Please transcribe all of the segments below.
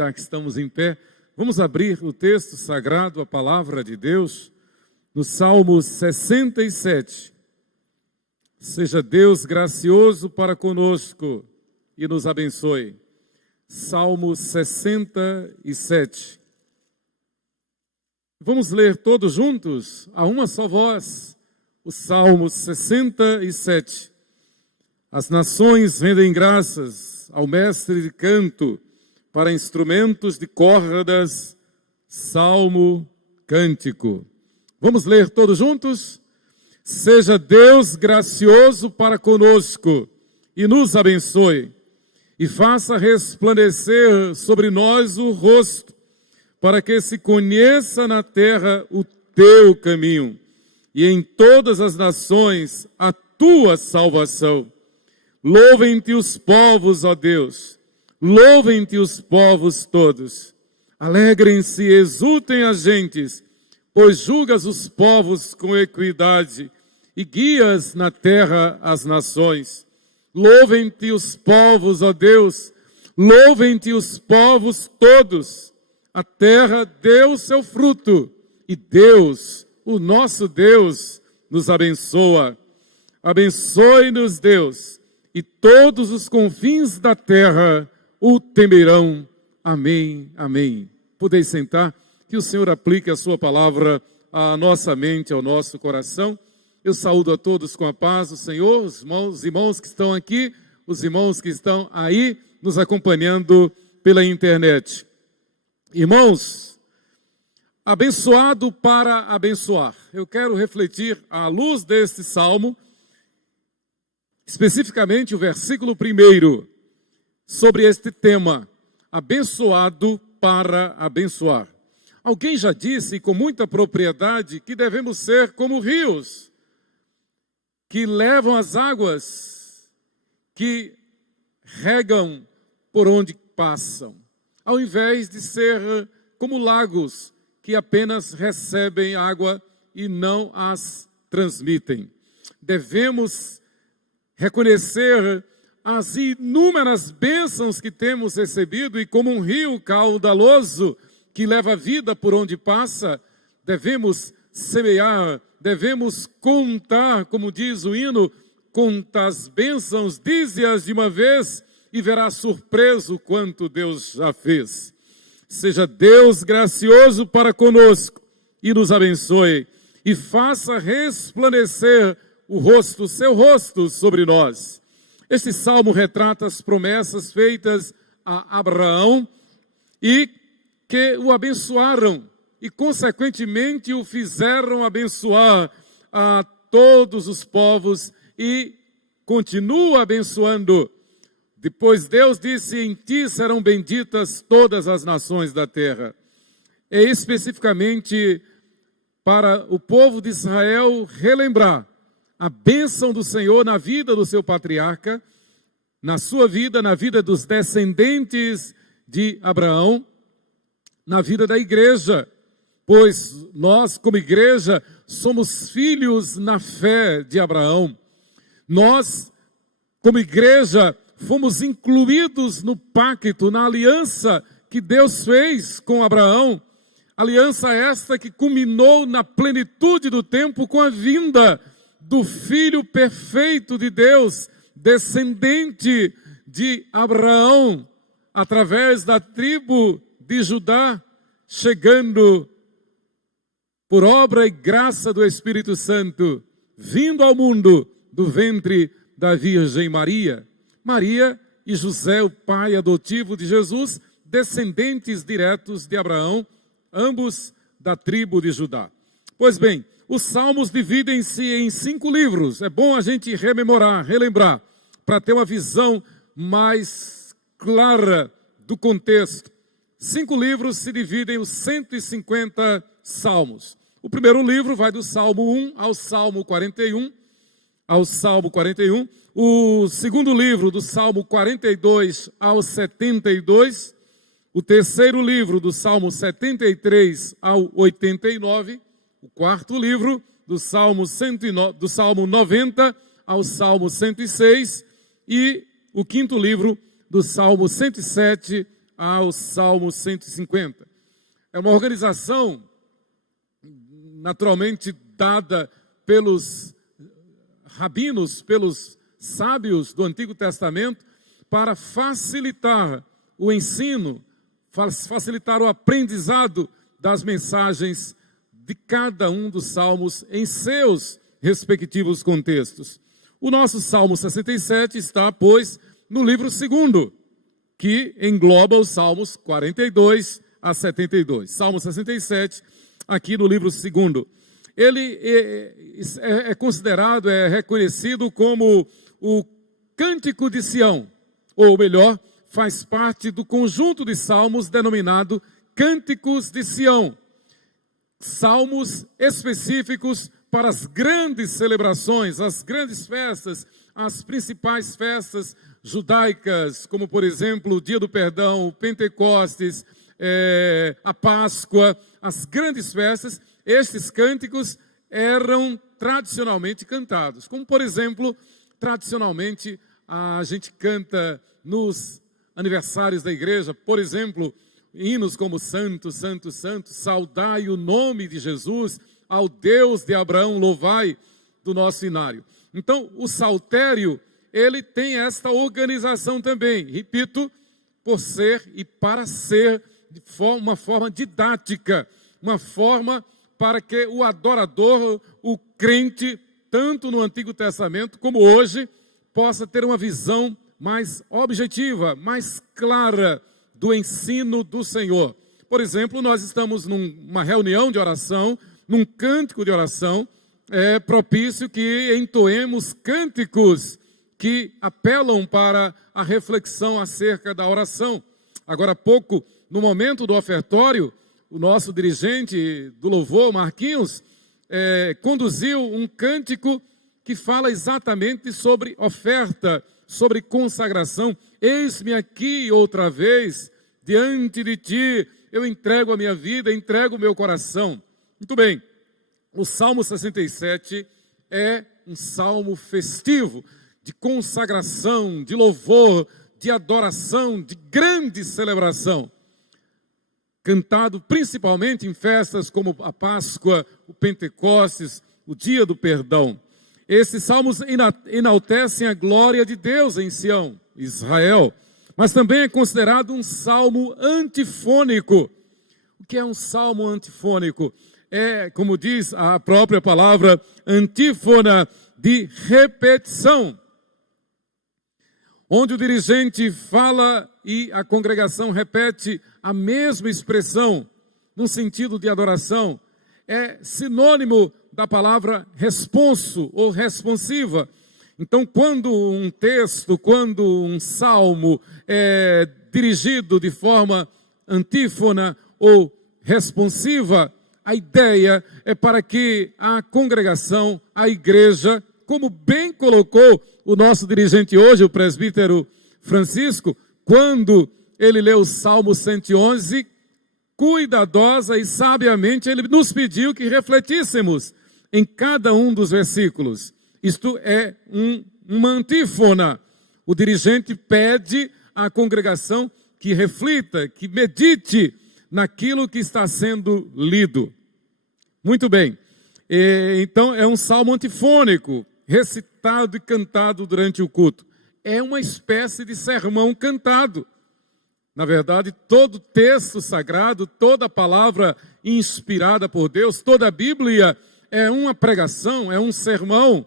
aproveitar que estamos em pé, vamos abrir o texto sagrado, a palavra de Deus, no Salmo 67. Seja Deus gracioso para conosco e nos abençoe. Salmo 67. Vamos ler todos juntos, a uma só voz, o Salmo 67. As nações rendem graças ao mestre de canto, para instrumentos de cordas, salmo, cântico. Vamos ler todos juntos? Seja Deus gracioso para conosco e nos abençoe, e faça resplandecer sobre nós o rosto, para que se conheça na terra o teu caminho, e em todas as nações a tua salvação. Louvem-te os povos, ó Deus, louvem-te os povos todos. Alegrem-se e exultem as gentes, pois julgas os povos com equidade e guias na terra as nações. Louvem-te os povos, ó Deus, louvem-te os povos todos. A terra deu seu fruto e Deus, o nosso Deus, nos abençoa. Abençoe-nos, Deus, e todos os confins da terra o temerão. Amém, amém. Podeis sentar, que o Senhor aplique a sua palavra à nossa mente, ao nosso coração. Eu saúdo a todos com a paz do Senhor, os irmãos que estão aqui, os irmãos que estão aí, nos acompanhando pela internet. Irmãos, abençoado para abençoar. Eu quero refletir à luz deste salmo, especificamente o versículo 1, sobre este tema, abençoado para abençoar. Alguém já disse com muita propriedade que devemos ser como rios, que levam as águas, que regam por onde passam, ao invés de ser como lagos, que apenas recebem água e não as transmitem. Devemos reconhecer as inúmeras bênçãos que temos recebido e como um rio caudaloso que leva a vida por onde passa, devemos semear, devemos contar, como diz o hino, conta as bênçãos, dize-as de uma vez e verá surpreso quanto Deus já fez. Seja Deus gracioso para conosco e nos abençoe e faça resplandecer o rosto, seu rosto sobre nós. Este salmo retrata as promessas feitas a Abraão e que o abençoaram e, consequentemente, o fizeram abençoar a todos os povos e continua abençoando. Depois Deus disse, em ti serão benditas todas as nações da terra. É especificamente para o povo de Israel relembrar a bênção do Senhor na vida do seu patriarca, na sua vida, na vida dos descendentes de Abraão, na vida da igreja, pois nós, como igreja, somos filhos na fé de Abraão. Nós, como igreja, fomos incluídos no pacto, na aliança que Deus fez com Abraão, aliança esta que culminou na plenitude do tempo com a vinda do Filho perfeito de Deus, descendente de Abraão, através da tribo de Judá, chegando por obra e graça do Espírito Santo, vindo ao mundo do ventre da Virgem Maria. Maria e José, o pai adotivo de Jesus, descendentes diretos de Abraão, ambos da tribo de Judá. Pois bem, os salmos dividem-se em 5 livros. É bom a gente rememorar, relembrar, para ter uma visão mais clara do contexto. 5 livros se dividem em 150 salmos. O primeiro livro vai do Salmo 1 ao Salmo 41, O segundo livro, do Salmo 42 ao 72. O terceiro livro, do Salmo 73 ao 89. O quarto livro, do Salmo 90 ao Salmo 106. E o quinto livro, do Salmo 107 ao Salmo 150. É uma organização naturalmente dada pelos rabinos, pelos sábios do Antigo Testamento, para facilitar o ensino, facilitar o aprendizado das mensagens de cada um dos salmos em seus respectivos contextos. O nosso Salmo 67 está, pois, no livro 2º, que engloba os Salmos 42 a 72. Salmo 67, aqui no livro 2º. Ele é considerado, é reconhecido como o Cântico de Sião, ou melhor, faz parte do conjunto de salmos denominado Cânticos de Sião. Salmos específicos para as grandes celebrações, as grandes festas, as principais festas judaicas, como por exemplo o Dia do Perdão, o Pentecostes, a Páscoa, as grandes festas. Estes cânticos eram tradicionalmente cantados, como por exemplo, tradicionalmente a gente canta nos aniversários da igreja, por exemplo, hinos como Santo, Santo, Santo, saudai o nome de Jesus, ao Deus de Abraão louvai, do nosso inário. Então, o saltério, ele tem esta organização também, repito, por ser e para ser de uma forma didática, uma forma para que o adorador, o crente, tanto no Antigo Testamento como hoje, possa ter uma visão mais objetiva, mais clara do ensino do Senhor. Por exemplo, nós estamos numa reunião de oração, num cântico de oração, é propício que entoemos cânticos que apelam para a reflexão acerca da oração. Agora há pouco, no momento do ofertório, o nosso dirigente do louvor, Marquinhos, conduziu um cântico que fala exatamente sobre oferta, sobre consagração. Eis-me aqui outra vez, diante de ti, eu entrego a minha vida, entrego o meu coração. Muito bem, o Salmo 67 é um salmo festivo, de consagração, de louvor, de adoração, de grande celebração. Cantado principalmente em festas como a Páscoa, o Pentecostes, o Dia do Perdão. Esses salmos enaltecem a glória de Deus em Sião, Israel, mas também é considerado um salmo antifônico. O que é um salmo antifônico? É, como diz a própria palavra, antífona de repetição, onde o dirigente fala e a congregação repete a mesma expressão, no sentido de adoração. É sinônimo da palavra responso ou responsiva. Então, quando um texto, quando um salmo é dirigido de forma antífona ou responsiva, a ideia é para que a congregação, a igreja, como bem colocou o nosso dirigente hoje, o presbítero Francisco, quando ele leu o Salmo 111, cuidadosa e sabiamente ele nos pediu que refletíssemos em cada um dos versículos. Isto é uma antífona. O dirigente pede à congregação que reflita, que medite naquilo que está sendo lido. Muito bem. Então é um salmo antifônico, recitado e cantado durante o culto. É uma espécie de sermão cantado. Na verdade, todo texto sagrado, toda palavra inspirada por Deus, toda a Bíblia é uma pregação, é um sermão.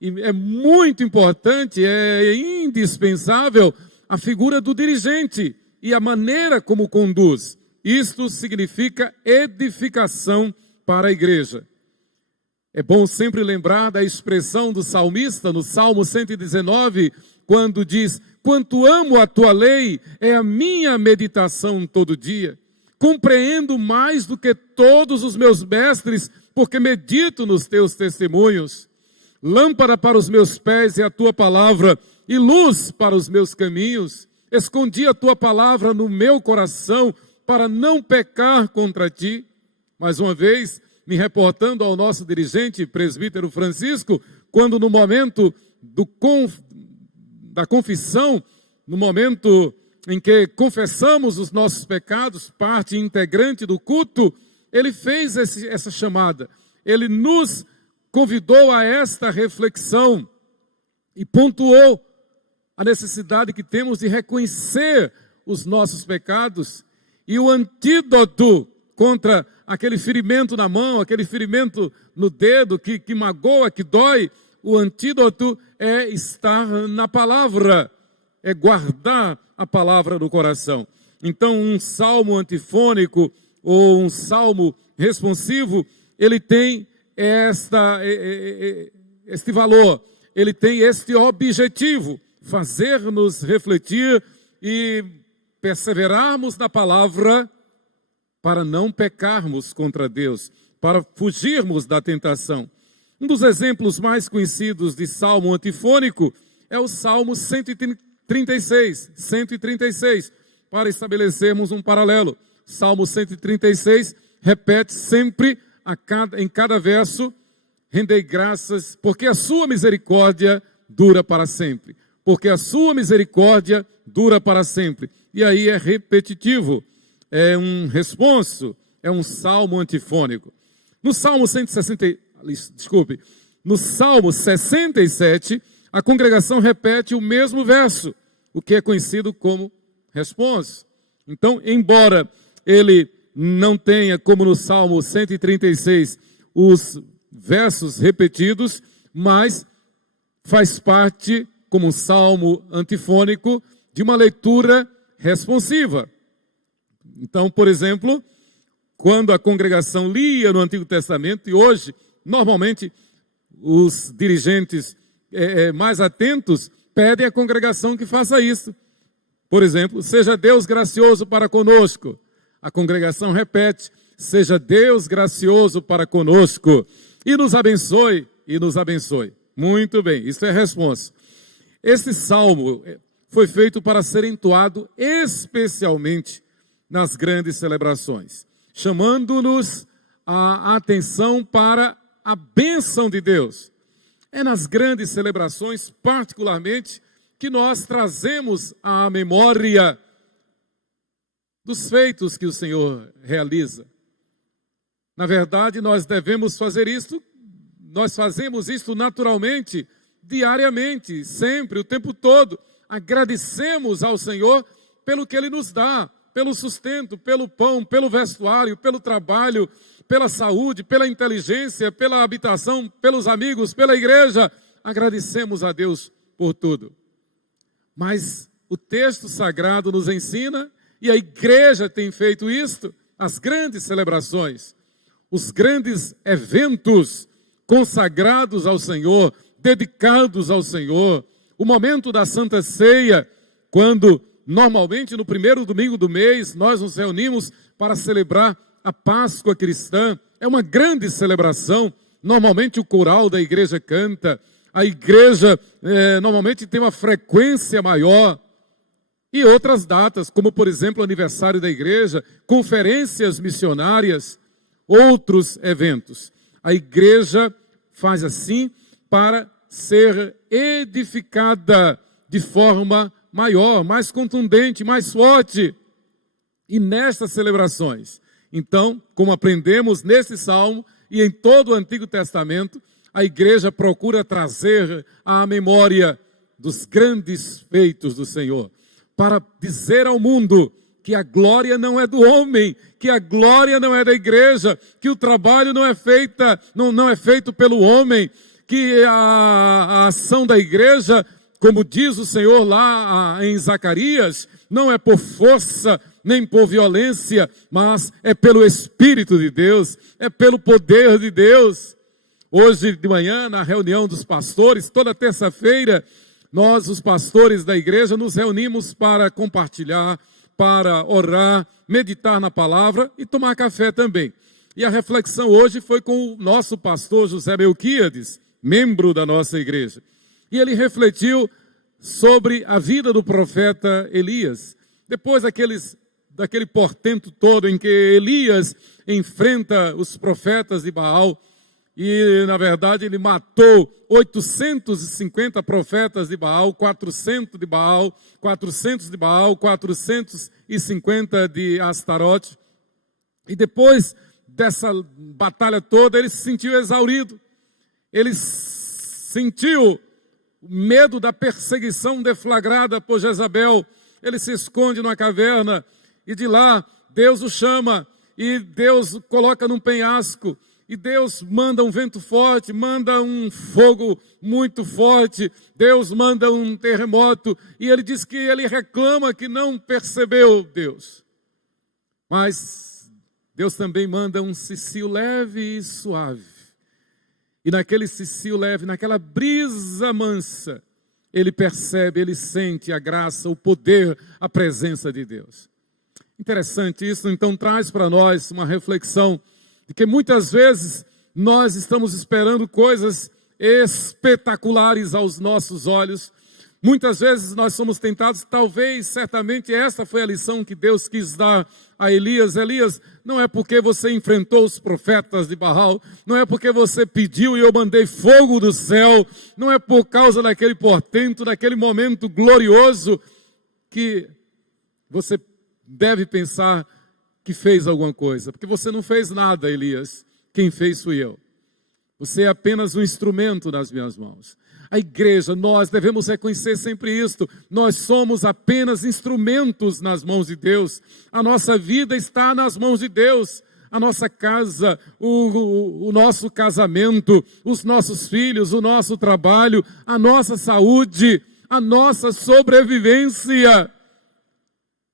E é muito importante, é indispensável a figura do dirigente e a maneira como conduz. Isto significa edificação para a igreja. É bom sempre lembrar da expressão do salmista no Salmo 119, quando diz: quanto amo a tua lei, é a minha meditação todo dia. Compreendo mais do que todos os meus mestres, porque medito nos teus testemunhos. Lâmpada para os meus pés é a tua palavra, e luz para os meus caminhos. Escondi a tua palavra no meu coração, para não pecar contra ti. Mais uma vez, me reportando ao nosso dirigente, presbítero Francisco, quando no momento da confissão, no momento em que confessamos os nossos pecados, parte integrante do culto, ele fez essa chamada. Ele nos convidou a esta reflexão e pontuou a necessidade que temos de reconhecer os nossos pecados e o antídoto contra aquele ferimento na mão, aquele ferimento no dedo que magoa, que dói. O antídoto é estar na palavra, é guardar a palavra no coração. Então, um salmo antifônico ou um salmo responsivo, ele tem este valor, ele tem este objetivo, fazer-nos refletir e perseverarmos na palavra para não pecarmos contra Deus, para fugirmos da tentação. Um dos exemplos mais conhecidos de salmo antifônico é o Salmo 136, para estabelecermos um paralelo. Salmo 136 repete sempre em cada verso: rendei graças, porque a sua misericórdia dura para sempre. Porque a sua misericórdia dura para sempre. E aí é repetitivo, é um responso, é um salmo antifônico. No Salmo 67, a congregação repete o mesmo verso, o que é conhecido como responso. Então, embora ele não tenha, como no Salmo 136, os versos repetidos, mas faz parte, como um salmo antifônico, de uma leitura responsiva. Então, por exemplo, quando a congregação lia no Antigo Testamento, e hoje, normalmente, os dirigentes mais atentos pedem à congregação que faça isso. Por exemplo, seja Deus gracioso para conosco. A congregação repete: seja Deus gracioso para conosco, e nos abençoe, e nos abençoe. Muito bem, isso é resposta. Este salmo foi feito para ser entoado especialmente nas grandes celebrações, chamando-nos a atenção para a bênção de Deus. É nas grandes celebrações, particularmente, que nós trazemos à memória dos feitos que o Senhor realiza. Na verdade, nós devemos fazer isso, nós fazemos isso naturalmente, diariamente, sempre, o tempo todo. Agradecemos ao Senhor pelo que Ele nos dá, pelo sustento, pelo pão, pelo vestuário, pelo trabalho, pela saúde, pela inteligência, pela habitação, pelos amigos, pela igreja. Agradecemos a Deus por tudo. Mas o texto sagrado nos ensina, e a igreja tem feito isto, as grandes celebrações, os grandes eventos consagrados ao Senhor, dedicados ao Senhor, o momento da Santa Ceia, quando normalmente no primeiro domingo do mês nós nos reunimos para celebrar a Páscoa cristã. É uma grande celebração, normalmente o coral da igreja canta, a igreja normalmente tem uma frequência maior, e outras datas, como por exemplo o aniversário da igreja, conferências missionárias, outros eventos. A igreja faz assim para ser edificada de forma maior, mais contundente, mais forte. E nestas celebrações, então, como aprendemos nesse salmo e em todo o Antigo Testamento, a igreja procura trazer à memória dos grandes feitos do Senhor, para dizer ao mundo que a glória não é do homem, que a glória não é da igreja, que o trabalho não é feito pelo homem, que a ação da igreja, como diz o Senhor lá em Zacarias, não é por força nem por violência, mas é pelo Espírito de Deus, é pelo poder de Deus. Hoje de manhã, na reunião dos pastores, toda terça-feira, nós, os pastores da igreja, nos reunimos para compartilhar, para orar, meditar na palavra e tomar café também. E a reflexão hoje foi com o nosso pastor José Melquíades, membro da nossa igreja. E ele refletiu sobre a vida do profeta Elias. Depois daquele portento todo em que Elias enfrenta os profetas de Baal, e na verdade ele matou 850 profetas de Baal, 400 de Baal, 400 de Baal, 450 de Astarote. E depois dessa batalha toda, ele se sentiu exaurido. Ele sentiu medo da perseguição deflagrada por Jezabel. Ele se esconde numa caverna e de lá Deus o chama e Deus o coloca num penhasco. E Deus manda um vento forte, manda um fogo muito forte, Deus manda um terremoto. E ele diz que ele reclama que não percebeu Deus. Mas Deus também manda um cicio leve e suave. E naquele cicio leve, naquela brisa mansa, ele percebe, ele sente a graça, o poder, a presença de Deus. Interessante isso, então traz para nós uma reflexão de que muitas vezes nós estamos esperando coisas espetaculares aos nossos olhos. Muitas vezes nós somos tentados, talvez, certamente esta foi a lição que Deus quis dar a Elias. Elias, não é porque você enfrentou os profetas de Baal, não é porque você pediu e eu mandei fogo do céu, não é por causa daquele portento, daquele momento glorioso que você deve pensar que fez alguma coisa, porque você não fez nada, Elias. Quem fez fui eu. Você é apenas um instrumento nas minhas mãos. A igreja, nós devemos reconhecer sempre isto. Nós somos apenas instrumentos nas mãos de Deus. A nossa vida está nas mãos de Deus. A nossa casa, o nosso casamento, os nossos filhos, o nosso trabalho, a nossa saúde, a nossa sobrevivência.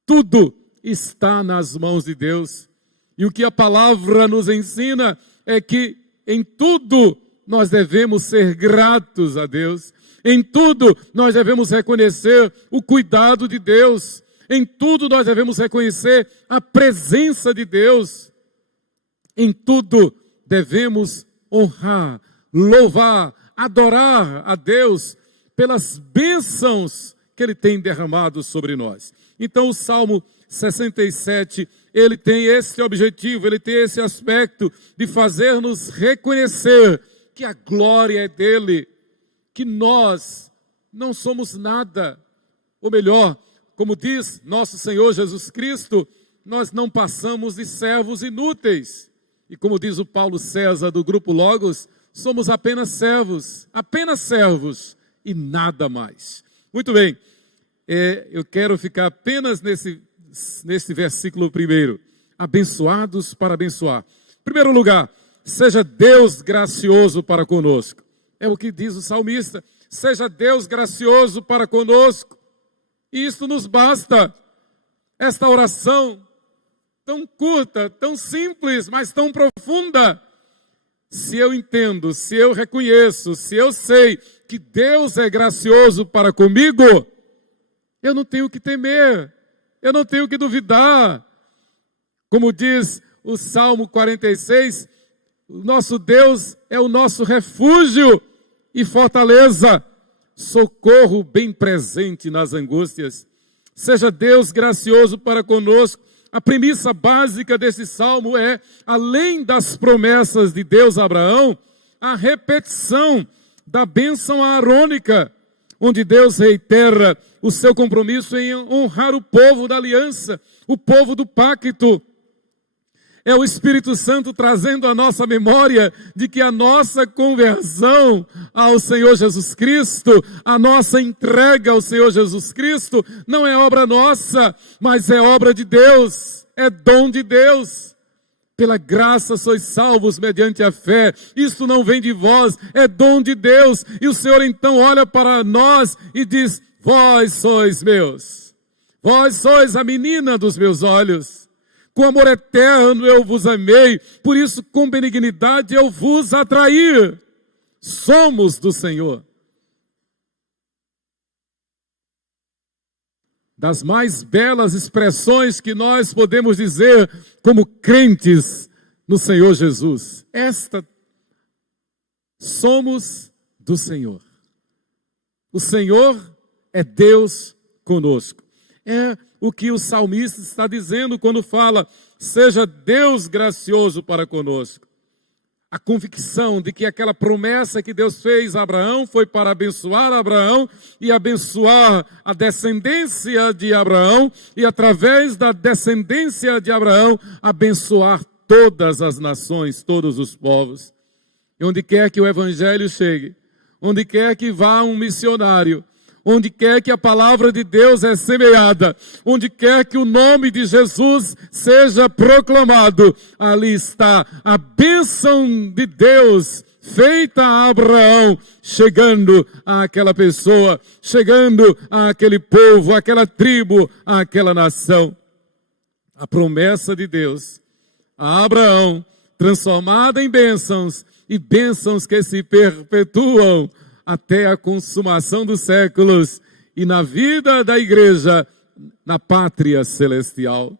Tudo está nas mãos de Deus. E o que a palavra nos ensina é que em tudo nós devemos ser gratos a Deus. Em tudo nós devemos reconhecer o cuidado de Deus. Em tudo nós devemos reconhecer a presença de Deus. Em tudo devemos honrar, louvar, adorar a Deus pelas bênçãos que Ele tem derramado sobre nós. Então o Salmo 67, ele tem esse objetivo, ele tem esse aspecto de fazer-nos reconhecer que a glória é dele, que nós não somos nada, ou melhor, como diz nosso Senhor Jesus Cristo, nós não passamos de servos inúteis. E como diz o Paulo César do Grupo Logos, somos apenas servos e nada mais. Muito bem, eu quero ficar apenas nesse versículo primeiro, abençoados para abençoar. Em primeiro lugar, seja Deus gracioso para conosco. É o que diz o salmista. Seja Deus gracioso para conosco. E isso nos basta. Esta oração, tão curta, tão simples, mas tão profunda. Se eu entendo, se eu reconheço, se eu sei que Deus é gracioso para comigo, eu não tenho que temer, eu não tenho que duvidar. Como diz o Salmo 46, o nosso Deus é o nosso refúgio e fortaleza, socorro bem presente nas angústias. Seja Deus gracioso para conosco. A premissa básica desse salmo é, além das promessas de Deus a Abraão, a repetição da bênção aarônica, onde Deus reitera o seu compromisso em honrar o povo da aliança, o povo do pacto. É o Espírito Santo trazendo à nossa memória de que a nossa conversão ao Senhor Jesus Cristo, a nossa entrega ao Senhor Jesus Cristo, não é obra nossa, mas é obra de Deus, é dom de Deus. Pela graça sois salvos mediante a fé. Isto não vem de vós, é dom de Deus. E o Senhor então olha para nós e diz: vós sois meus, vós sois a menina dos meus olhos. Com amor eterno eu vos amei, por isso com benignidade eu vos atraí. Somos do Senhor. Das mais belas expressões que nós podemos dizer como crentes no Senhor Jesus. Somos do Senhor. O Senhor é Deus conosco. É o que o salmista está dizendo quando fala, seja Deus gracioso para conosco. a convicção de que aquela promessa que Deus fez a Abraão foi para abençoar Abraão e abençoar a descendência de Abraão e através da descendência de Abraão abençoar todas as nações, todos os povos. E onde quer que o evangelho chegue, onde quer que vá um missionário, onde quer que a palavra de Deus é semeada, onde quer que o nome de Jesus seja proclamado, ali está a bênção de Deus feita a Abraão, chegando àquela pessoa, chegando àquele povo, àquela tribo, àquela nação. A promessa de Deus a Abraão, transformada em bênçãos, e bênçãos que se perpetuam até a consumação dos séculos e na vida da igreja, na pátria celestial.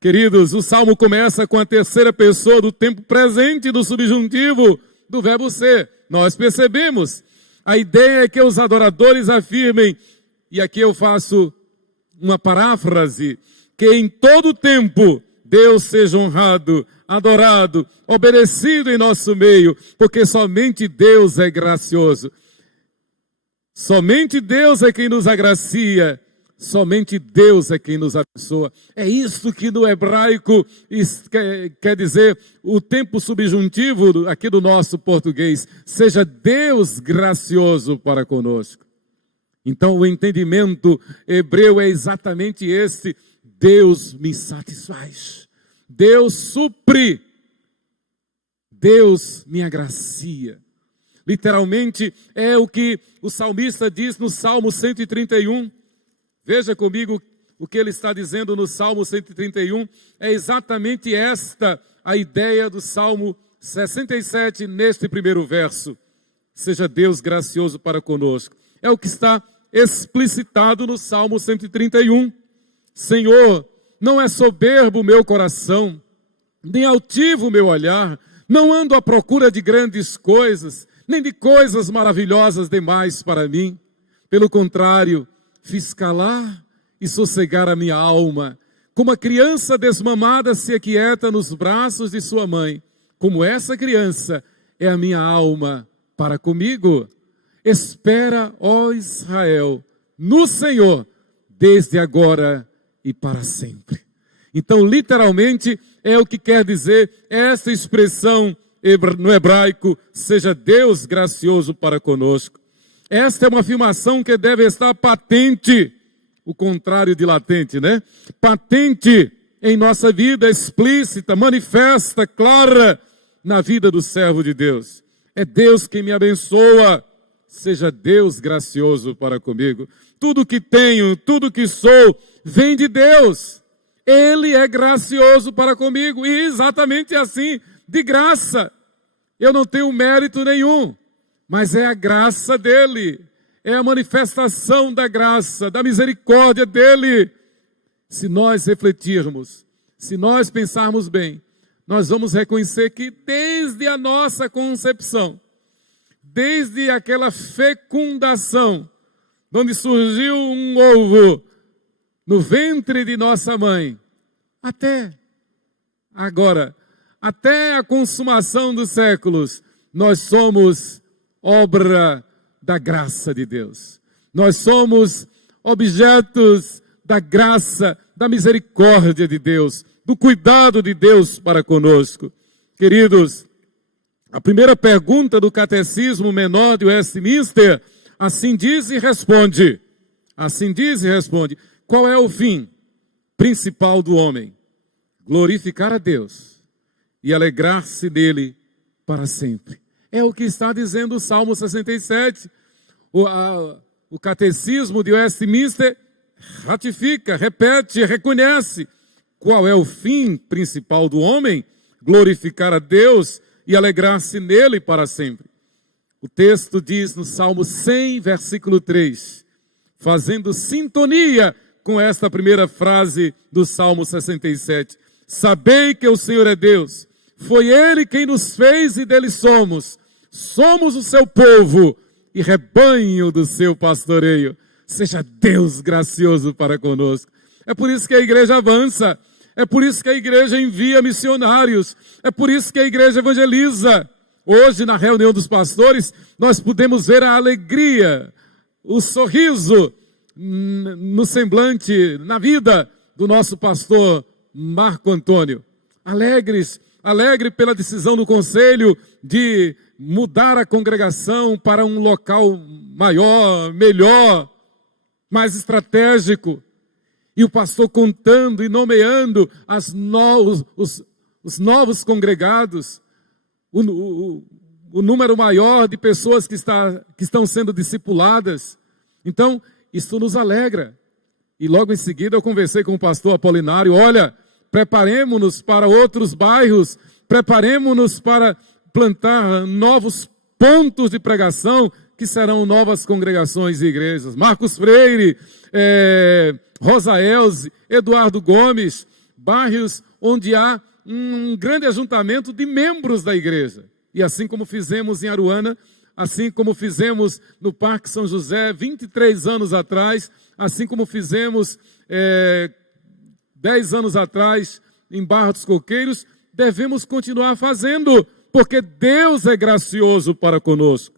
Queridos, o salmo começa com a terceira pessoa do tempo presente do subjuntivo do verbo ser. Nós percebemos. A ideia é que os adoradores afirmem, e aqui eu faço uma paráfrase, que em todo tempo Deus seja honrado, adorado, obedecido em nosso meio, porque somente Deus é gracioso. Somente Deus é quem nos agracia, somente Deus é quem nos abençoa. É isso que no hebraico quer dizer o tempo subjuntivo aqui do nosso português. Seja Deus gracioso para conosco. Então o entendimento hebreu é exatamente esse. Deus me satisfaz. Deus supre. Deus me agracia. Literalmente é o que o salmista diz no Salmo 131. Veja comigo o que ele está dizendo no Salmo 131. É exatamente esta a ideia do Salmo 67 neste primeiro verso. Seja Deus gracioso para conosco. É o que está explicitado no Salmo 131. Senhor, não é soberbo o meu coração, nem altivo o meu olhar, não ando à procura de grandes coisas, nem de coisas maravilhosas demais para mim. Pelo contrário, fiz calar e sossegar a minha alma, como a criança desmamada se aquieta nos braços de sua mãe, como essa criança é a minha alma para comigo. Espera, ó Israel, no Senhor, desde agora e para sempre. Então, literalmente, é o que quer dizer essa expressão no hebraico, seja Deus gracioso para conosco. Esta é uma afirmação que deve estar patente, o contrário de latente, né? Patente em nossa vida, explícita, manifesta, clara na vida do servo de Deus. É Deus quem me abençoa, seja Deus gracioso para comigo. Tudo que tenho, tudo que sou, vem de Deus. Ele é gracioso para comigo, e exatamente assim, de graça. Eu não tenho mérito nenhum, mas é a graça dele, é a manifestação da graça, da misericórdia dele. Se nós refletirmos, se nós pensarmos bem, nós vamos reconhecer que desde a nossa concepção, desde aquela fecundação, onde surgiu um ovo no ventre de nossa mãe, até agora, até a consumação dos séculos, nós somos obra da graça de Deus. Nós somos objetos da graça, da misericórdia de Deus, do cuidado de Deus para conosco. Queridos, a primeira pergunta do Catecismo Menor de Westminster, assim diz e responde. Assim diz e responde. Qual é o fim principal do homem? Glorificar a Deus e alegrar-se nele para sempre. É o que está dizendo o Salmo 67. O Catecismo de Westminster ratifica, repete, reconhece. Qual é o fim principal do homem? Glorificar a Deus e alegrar-se nele para sempre. O texto diz no Salmo 100, versículo 3, fazendo sintonia com esta primeira frase do Salmo 67. Sabei que o Senhor é Deus, foi Ele quem nos fez e dele somos. Somos o seu povo e rebanho do seu pastoreio. Seja Deus gracioso para conosco. É por isso que a igreja avança. É por isso que a igreja envia missionários. É por isso que a igreja evangeliza. Hoje, na reunião dos pastores, nós pudemos ver a alegria, o sorriso no semblante, na vida do nosso pastor Marco Antônio. Alegre pela decisão do conselho de mudar a congregação para um local maior, melhor, mais estratégico. E o pastor contando e nomeando os novos congregados, o número maior de pessoas que estão sendo discipuladas. Então, isso nos alegra. E logo em seguida eu conversei com o pastor Apolinário, olha, preparemos-nos para outros bairros, preparemos-nos para plantar novos pontos de pregação, que serão novas congregações e igrejas. Marcos Freire, Rosa Elze, Eduardo Gomes, bairros onde há um grande ajuntamento de membros da igreja. E assim como fizemos em Aruana, assim como fizemos no Parque São José 23 anos atrás, assim como fizemos 10 anos atrás em Barra dos Coqueiros, devemos continuar fazendo, porque Deus é gracioso para conosco.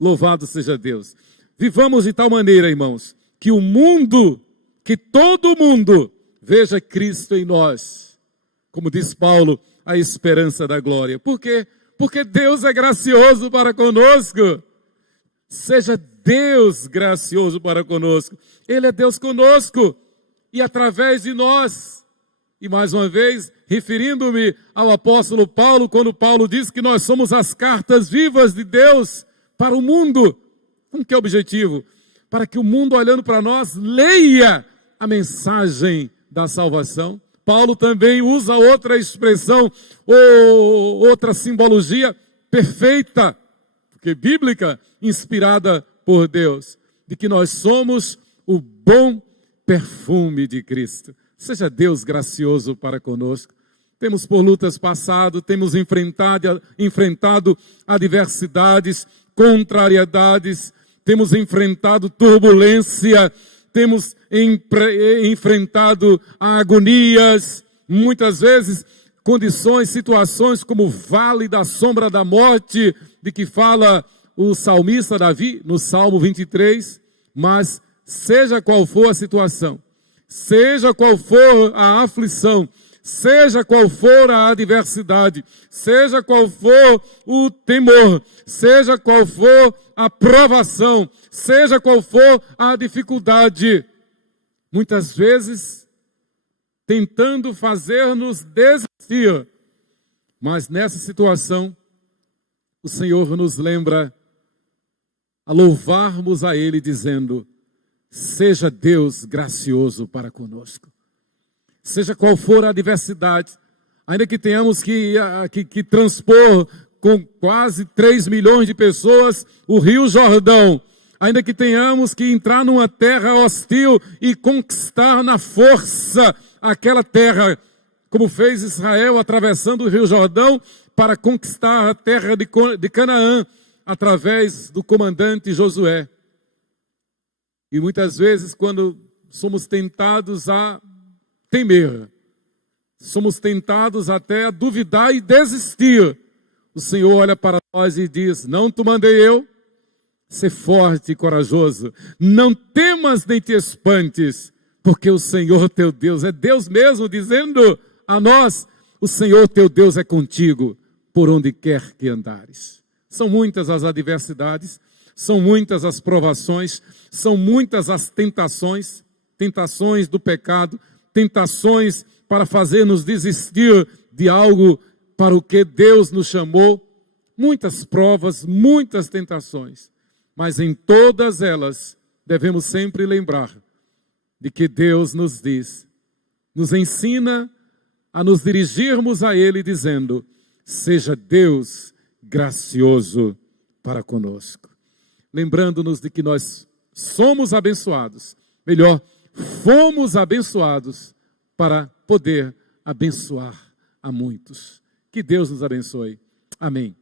Louvado seja Deus. Vivamos de tal maneira, irmãos, que que todo mundo veja Cristo em nós. Como diz Paulo, a esperança da glória. Por quê? Porque Deus é gracioso para conosco. Seja Deus gracioso para conosco. Ele é Deus conosco e através de nós. E mais uma vez, referindo-me ao apóstolo Paulo, quando Paulo diz que nós somos as cartas vivas de Deus para o mundo. Com que objetivo? Para que o mundo, olhando para nós, leia a mensagem da salvação. Paulo também usa outra expressão, ou outra simbologia perfeita, porque bíblica, inspirada por Deus, de que nós somos o bom perfume de Cristo. Seja Deus gracioso para conosco. Temos por lutas passado, temos enfrentado adversidades, contrariedades, temos enfrentado turbulência, temos enfrentado agonias, muitas vezes condições, situações como o vale da sombra da morte, de que fala o salmista Davi no Salmo 23, mas seja qual for a situação, seja qual for a aflição, seja qual for a adversidade, seja qual for o temor, seja qual for a provação, seja qual for a dificuldade, muitas vezes tentando fazer-nos desistir, mas nessa situação o Senhor nos lembra a louvarmos a Ele dizendo: seja Deus gracioso para conosco. Seja qual for a adversidade, ainda que tenhamos que transpor com quase 3 milhões de pessoas o Rio Jordão, ainda que tenhamos que entrar numa terra hostil e conquistar na força aquela terra, como fez Israel atravessando o Rio Jordão para conquistar a terra de Canaã, através do comandante Josué. E muitas vezes, quando somos tentados a temer, somos tentados até a duvidar e desistir, o Senhor olha para nós e diz: não te mandei eu? Ser forte e corajoso, não temas nem te espantes, porque o Senhor teu Deus é Deus mesmo, dizendo a nós: o Senhor teu Deus é contigo, por onde quer que andares. São muitas as adversidades, são muitas as provações, são muitas as tentações, tentações do pecado, tentações para fazer-nos desistir de algo para o que Deus nos chamou, muitas provas, muitas tentações, mas em todas elas devemos sempre lembrar de que Deus nos diz, nos ensina a nos dirigirmos a Ele dizendo: seja Deus gracioso para conosco. Lembrando-nos de que nós somos abençoados, melhor, fomos abençoados para poder abençoar a muitos. Que Deus nos abençoe. Amém.